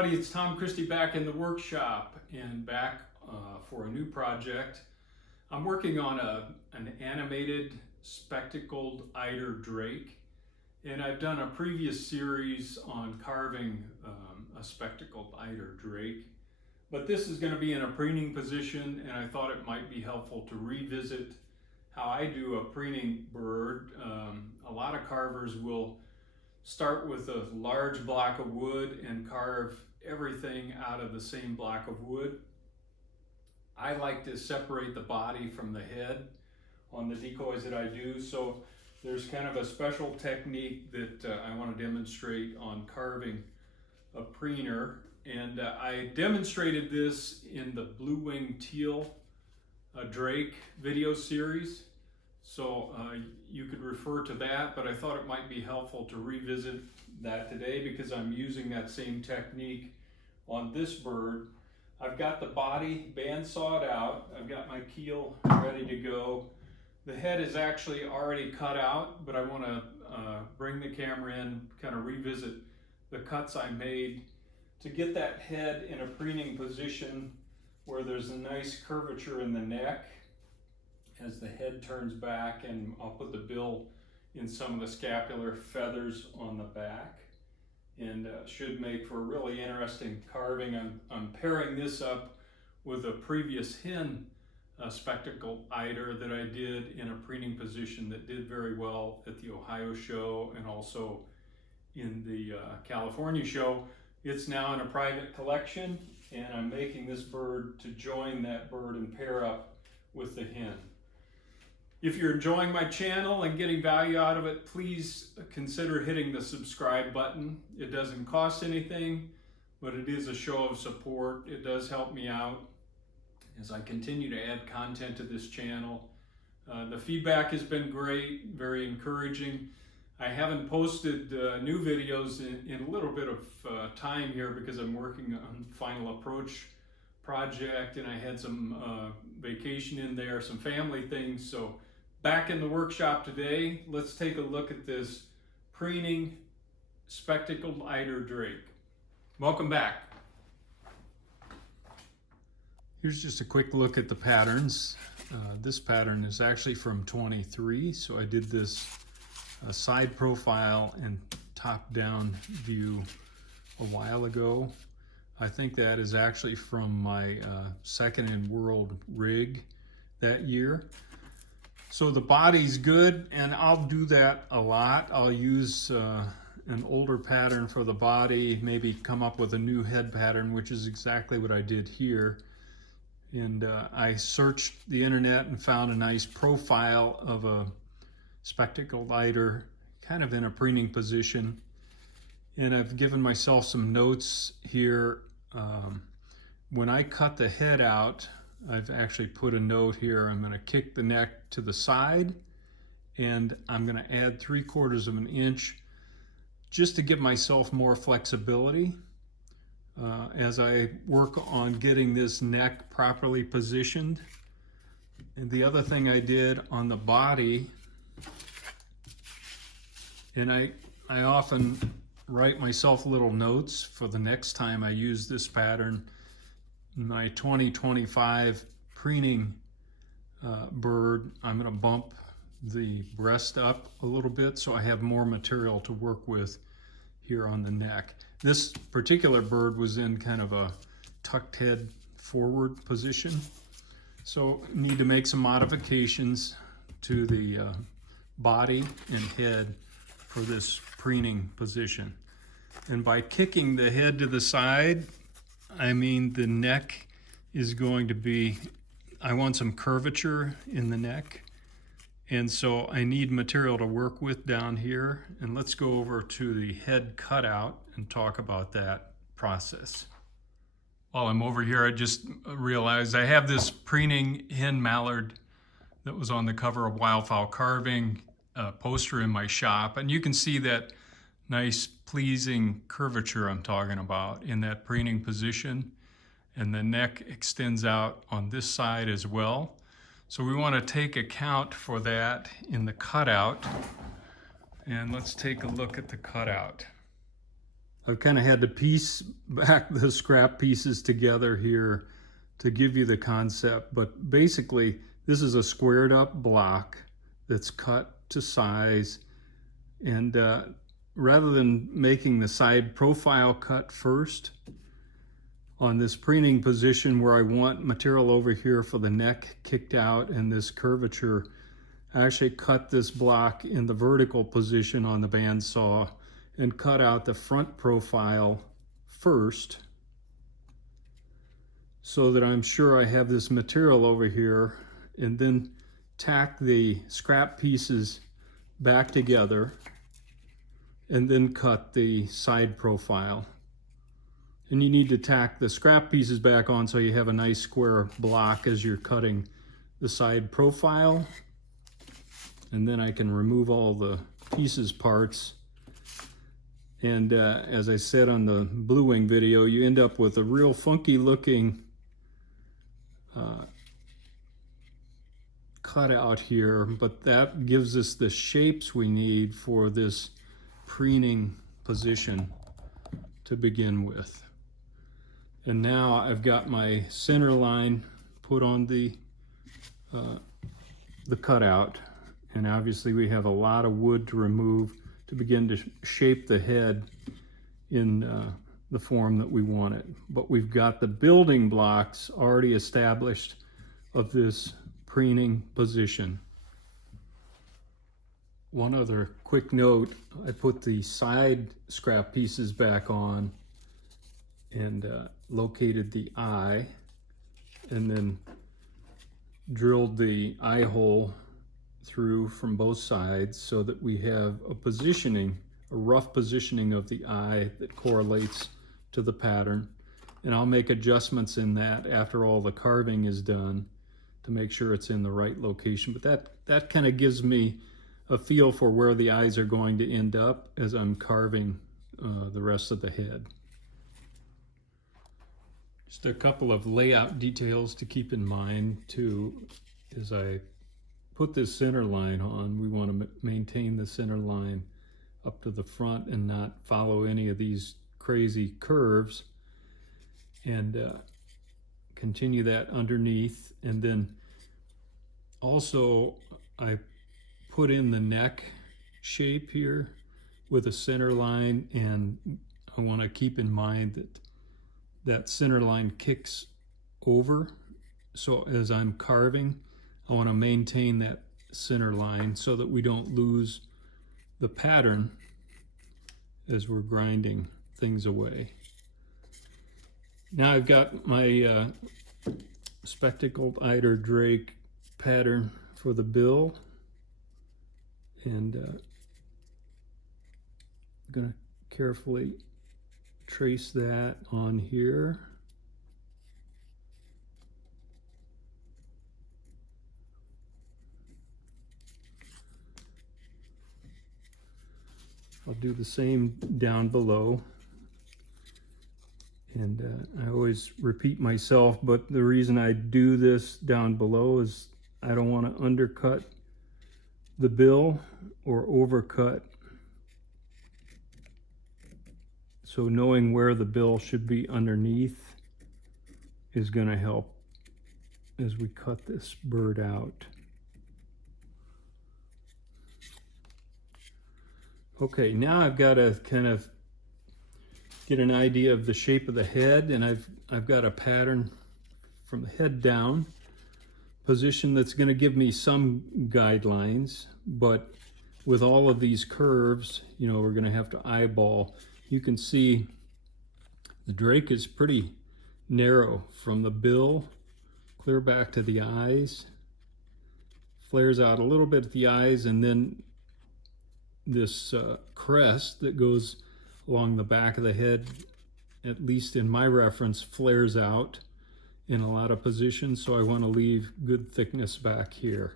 everybody, it's Tom Christie back in the workshop and back for a new project. I'm working on an animated spectacled eider drake, and I've done a previous series on carving a spectacled eider drake. But this is going to be in a preening position, and I thought it might be helpful to revisit how I do a preening bird. A lot of carvers will start with a large block of wood and carve everything out of the same block of wood. I like to separate the body from the head on the decoys that I do, so there's kind of a special technique that I want to demonstrate on carving a preener. And I demonstrated this in the blue-winged teal drake video series, so you could refer to that, but I thought it might be helpful to revisit that today because I'm using that same technique on this bird. I've got the body bandsawed out, I've got my keel ready to go. The head is actually already cut out, but I want to bring the camera in, kind of revisit the cuts I made to get that head in a preening position where there's a nice curvature in the neck as the head turns back, and I'll put the bill in some of the scapular feathers on the back, and should make for a really interesting carving. I'm pairing this up with a previous hen spectacled eider that I did in a preening position that did very well at the Ohio show and also in the California show. It's now in a private collection, and I'm making this bird to join that bird and pair up with the hen. If you're enjoying my channel and getting value out of it, please consider hitting the subscribe button. It doesn't cost anything, but it is a show of support. It does help me out as I continue to add content to this channel. The feedback has been great, very encouraging. I haven't posted new videos in a little bit of time here because I'm working on Final Approach project, and I had some vacation in there, some family things. So back in the workshop today, let's take a look at this preening spectacled eider drake. Welcome back. Here's just a quick look at the patterns. This pattern is actually from 23, so I did this side profile and top-down view a while ago. I think that is actually from my second in world rig that year. So the body's good, and I'll do that a lot. I'll use an older pattern for the body, maybe come up with a new head pattern, which is exactly what I did here. And I searched the internet and found a nice profile of a spectacled eider, kind of in a preening position. And I've given myself some notes here. When I cut the head out, I've actually put a note here. I'm going to kick the neck to the side, and I'm going to add 3/4 of an inch just to give myself more flexibility as I work on getting this neck properly positioned. And the other thing I did on the body, and I often write myself little notes for the next time I use this pattern. My 2025 preening bird, I'm going to bump the breast up a little bit so I have more material to work with here on the neck. This particular bird was in kind of a tucked head forward position, so need to make some modifications to the body and head for this preening position. And by kicking the head to the side, I mean the neck is going to be, I want some curvature in the neck, and so I need material to work with down here. And let's go over to the head cutout and talk about that process. While I'm over here, I just realized I have this preening hen mallard that was on the cover of Wildfowl Carving poster in my shop, and you can see that nice pleasing curvature I'm talking about in that preening position, and the neck extends out on this side as well. So we want to take account for that in the cutout, and let's take a look at the cutout. I've kind of had to piece back the scrap pieces together here to give you the concept, but basically this is a squared up block that's cut to size, and rather than making the side profile cut first, on this preening position where I want material over here for the neck kicked out and this curvature, I actually cut this block in the vertical position on the bandsaw and cut out the front profile first so that I'm sure I have this material over here, and then tack the scrap pieces back together and then cut the side profile. And you need to tack the scrap pieces back on so you have a nice square block as you're cutting the side profile. And then I can remove all the pieces parts. And as I said on the Blue Wing video, you end up with a real funky looking cutout here, but that gives us the shapes we need for this preening position to begin with. And now I've got my center line put on the cutout, and obviously we have a lot of wood to remove to begin to shape the head in the form that we want it. But we've got the building blocks already established of this preening position. One other quick note, I put the side scrap pieces back on and located the eye, and then drilled the eye hole through from both sides so that we have a positioning, a rough positioning of the eye that correlates to the pattern. And I'll make adjustments in that after all the carving is done to make sure it's in the right location. But that kind of gives me a feel for where the eyes are going to end up as I'm carving the rest of the head. Just a couple of layout details to keep in mind too. As I put this center line on, we want to maintain the center line up to the front and not follow any of these crazy curves, and continue that underneath. And then also I put in the neck shape here with a center line, and I want to keep in mind that that center line kicks over. So as I'm carving, I want to maintain that center line so that we don't lose the pattern as we're grinding things away. Now I've got my spectacled eider drake pattern for the bill, and I'm going to carefully trace that on here. I'll do the same down below. And I always repeat myself, but the reason I do this down below is I don't want to undercut the bill or overcut. So knowing where the bill should be underneath is going to help as we cut this bird out. Okay, now I've got to kind of get an idea of the shape of the head, and I've got a pattern from the head down position that's going to give me some guidelines, but with all of these curves, you know, we're going to have to eyeball. You can see the drake is pretty narrow from the bill clear back to the eyes, flares out a little bit at the eyes, and then this crest that goes along the back of the head, at least in my reference, flares out in a lot of positions, so I want to leave good thickness back here.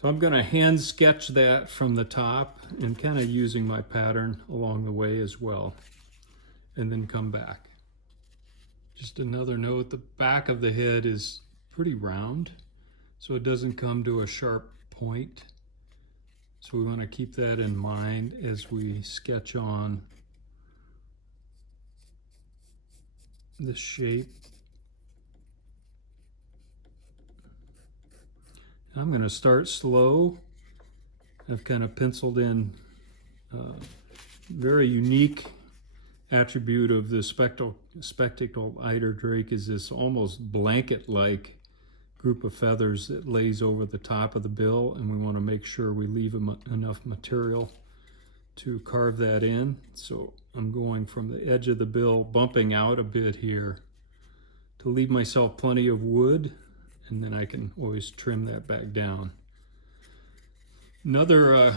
So I'm going to hand sketch that from the top and kind of using my pattern along the way as well, and then come back. Just another note, the back of the head is pretty round, so it doesn't come to a sharp point. So we want to keep that in mind as we sketch on this shape. I'm going to start slow. I've kind of penciled in very unique attribute of the spectacled eider drake is this almost blanket-like group of feathers that lays over the top of the bill, and we want to make sure we leave enough material to carve that in. So I'm going from the edge of the bill, bumping out a bit here to leave myself plenty of wood, and then I can always trim that back down. Another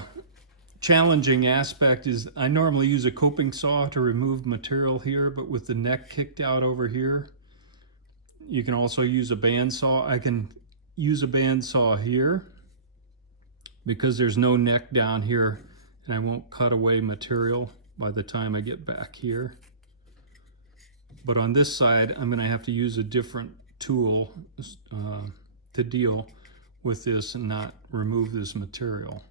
challenging aspect is I normally use a coping saw to remove material here, but with the neck kicked out over here, you can also use a bandsaw. I can use a bandsaw here because there's no neck down here, and I won't cut away material by the time I get back here. But on this side, I'm going to have to use a different tool to deal with this and not remove this material.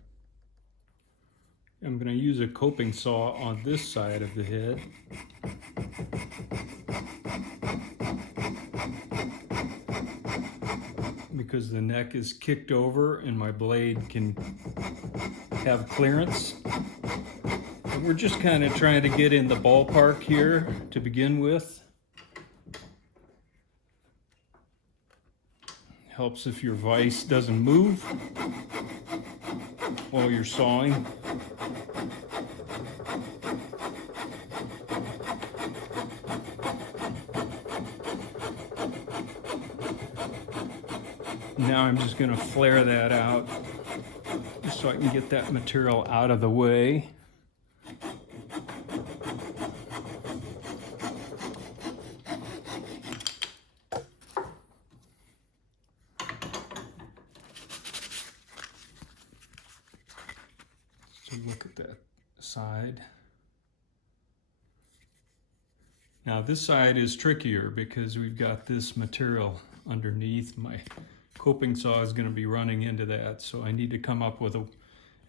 I'm going to use a coping saw on this side of the head. Because the neck is kicked over and my blade can have clearance. And we're just kind of trying to get in the ballpark here to begin with. Helps if your vise doesn't move while you're sawing. Now I'm just going to flare that out just so I can get that material out of the way. So look at that side. Now this side is trickier because we've got this material underneath. My coping saw is going to be running into that, so I need to come up with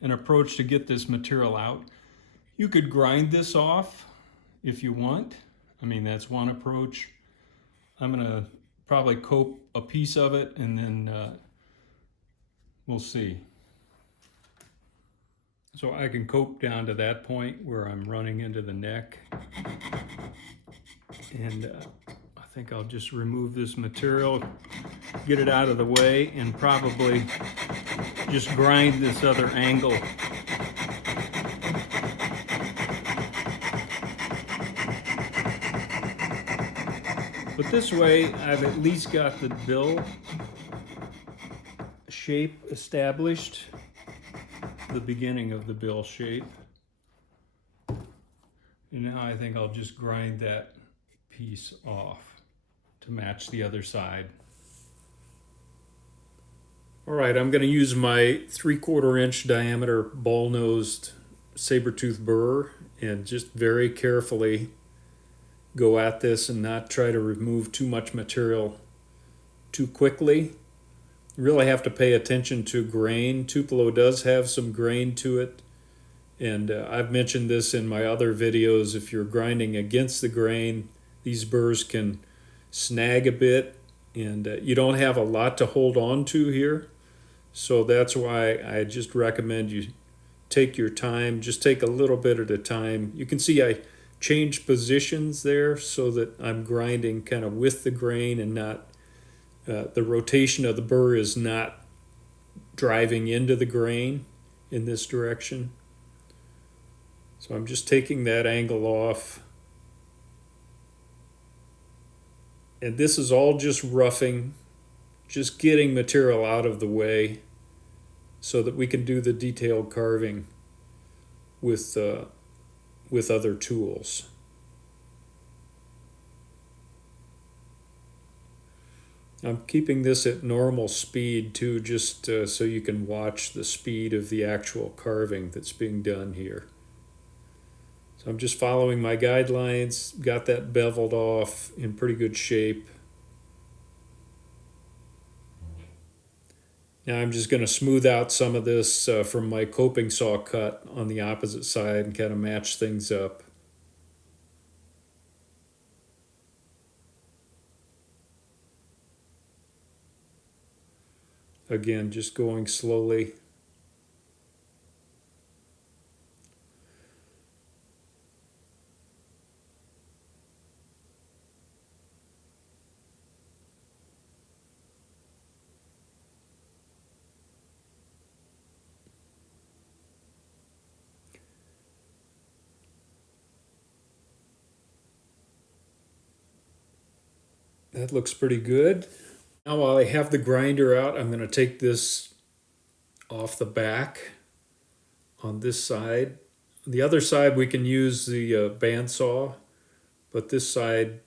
an approach to get this material out. You could grind this off if you want. I mean, that's one approach. I'm going to probably cope a piece of it and then we'll see. So I can cope down to that point where I'm running into the neck. And I think I'll just remove this material, get it out of the way, and probably just grind this other angle. But this way, I've at least got the bill shape established, the beginning of the bill shape. And now I think I'll just grind that piece off to match the other side. All right, I'm going to use my 3/4 inch diameter ball-nosed saber-tooth burr and just very carefully go at this and not try to remove too much material too quickly. You really have to pay attention to grain. Tupelo does have some grain to it, and I've mentioned this in my other videos. If you're grinding against the grain, these burrs can snag a bit, and you don't have a lot to hold on to here. So that's why I just recommend you take your time, just take a little bit at a time. You can see I changed positions there so that I'm grinding kind of with the grain and not, the rotation of the burr is not driving into the grain in this direction. So I'm just taking that angle off. And this is all just roughing, just getting material out of the way so that we can do the detailed carving with other tools. I'm keeping this at normal speed too, just so you can watch the speed of the actual carving that's being done here. So I'm just following my guidelines, got that beveled off in pretty good shape. Now I'm just going to smooth out some of this from my coping saw cut on the opposite side and kind of match things up. Again, just going slowly. That looks pretty good. Now while I have the grinder out, I'm going to take this off the back on this side. The other side we can use the bandsaw, but this side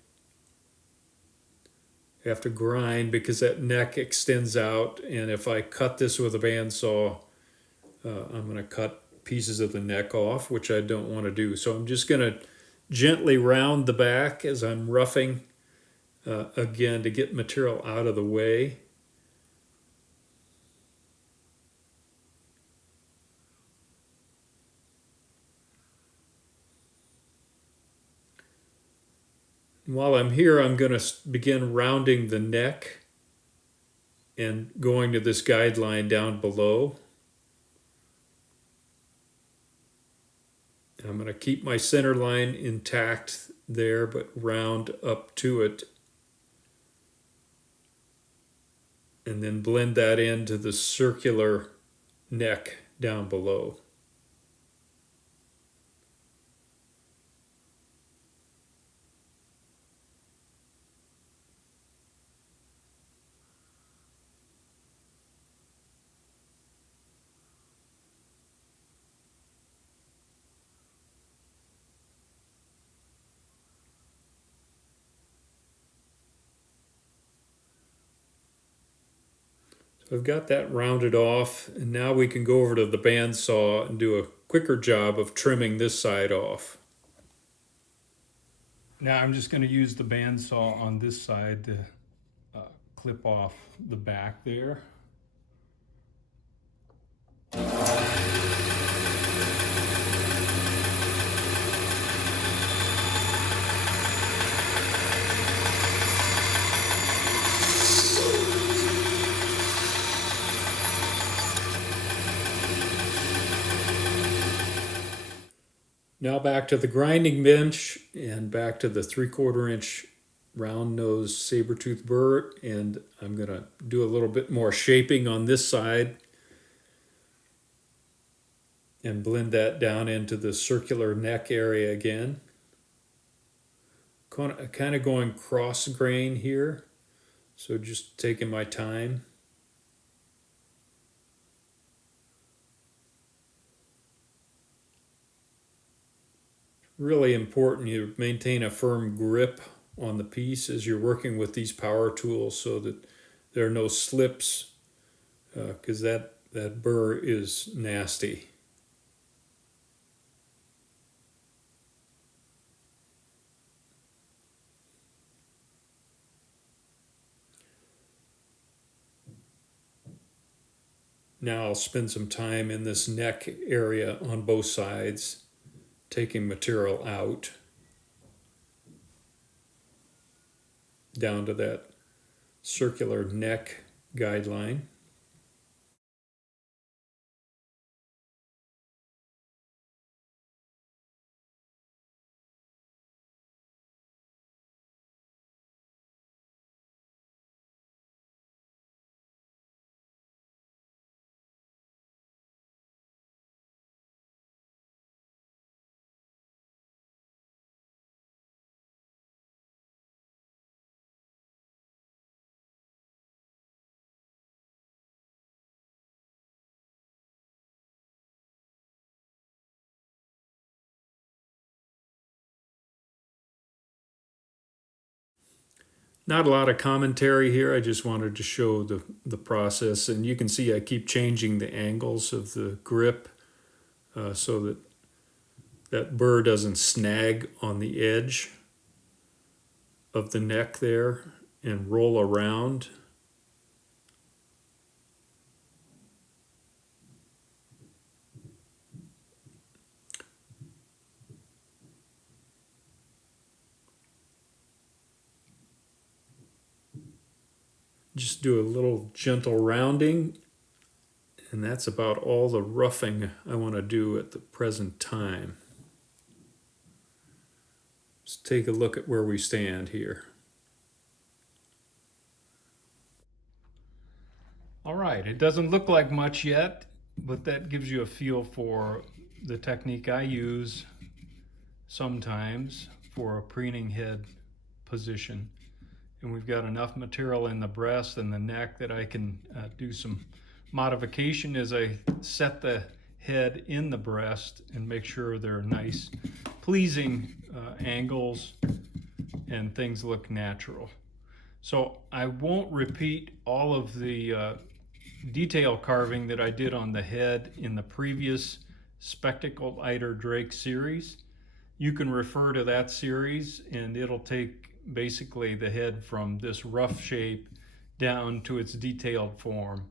I have to grind because that neck extends out, and if I cut this with a bandsaw, I'm going to cut pieces of the neck off, which I don't want to do. So I'm just going to gently round the back as I'm roughing, again, to get material out of the way. While I'm here, I'm going to begin rounding the neck and going to this guideline down below. I'm going to keep my center line intact there, but round up to it. And then blend that into the circular neck down below. So I've got that rounded off, and now we can go over to the bandsaw and do a quicker job of trimming this side off. Now I'm just going to use the bandsaw on this side to clip off the back there. Now back to the grinding bench and back to the 3/4 inch round nose saber-tooth burr, and I'm going to do a little bit more shaping on this side and blend that down into the circular neck area again. Kind of going cross grain here, so just taking my time. Really important you maintain a firm grip on the piece as you're working with these power tools so that there are no slips, because that burr is nasty. Now I'll spend some time in this neck area on both sides, taking material out down to that circular neck guideline. Not a lot of commentary here. I just wanted to show the process. And you can see I keep changing the angles of the grip so that that burr doesn't snag on the edge of the neck there and roll around. Just do a little gentle rounding, and that's about all the roughing I want to do at the present time. Let's take a look at where we stand here. All right, it doesn't look like much yet, but that gives you a feel for the technique I use sometimes for a preening head position. And we've got enough material in the breast and the neck that I can do some modification as I set the head in the breast and make sure they're nice, pleasing angles and things look natural. So I won't repeat all of the detail carving that I did on the head in the previous spectacled eider drake series. You can refer to that series and it'll take basically the head from this rough shape down to its detailed form.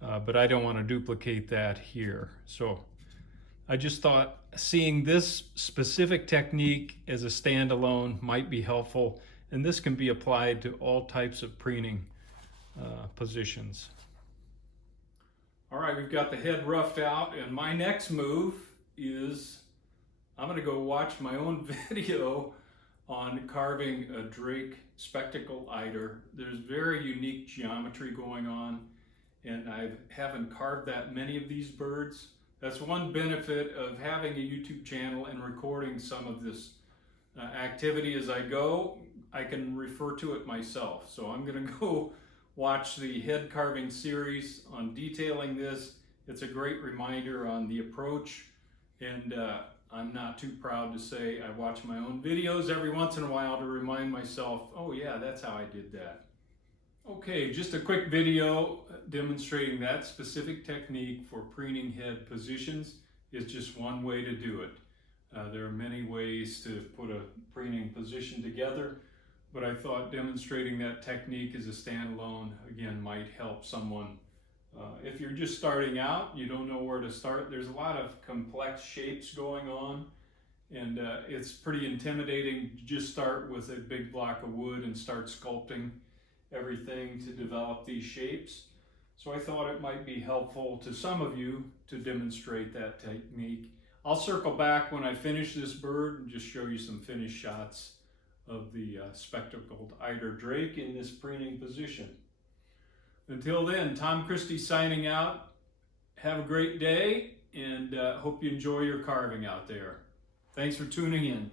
But I don't want to duplicate that here. So I just thought seeing this specific technique as a standalone might be helpful, and this can be applied to all types of preening positions. All right, we've got the head roughed out, and my next move is I'm going to go watch my own video on carving a drake spectacle eider. There's very unique geometry going on, and I haven't carved that many of these birds. That's one benefit of having a YouTube channel and recording some of this activity as I go. I can refer to it myself. So I'm going to go watch the head carving series on detailing this. It's a great reminder on the approach, and I'm not too proud to say I watch my own videos every once in a while to remind myself, oh yeah, that's how I did that. Okay, just a quick video demonstrating that specific technique for preening head positions is just one way to do it. There are many ways to put a preening position together, but I thought demonstrating that technique as a standalone, again, might help someone. If you're just starting out, you don't know where to start, there's a lot of complex shapes going on, and it's pretty intimidating to just start with a big block of wood and start sculpting everything to develop these shapes. So I thought it might be helpful to some of you to demonstrate that technique. I'll circle back when I finish this bird and just show you some finished shots of the spectacled eider drake in this preening position. Until then, Tom Christie signing out. Have a great day, and hope you enjoy your carving out there. Thanks for tuning in.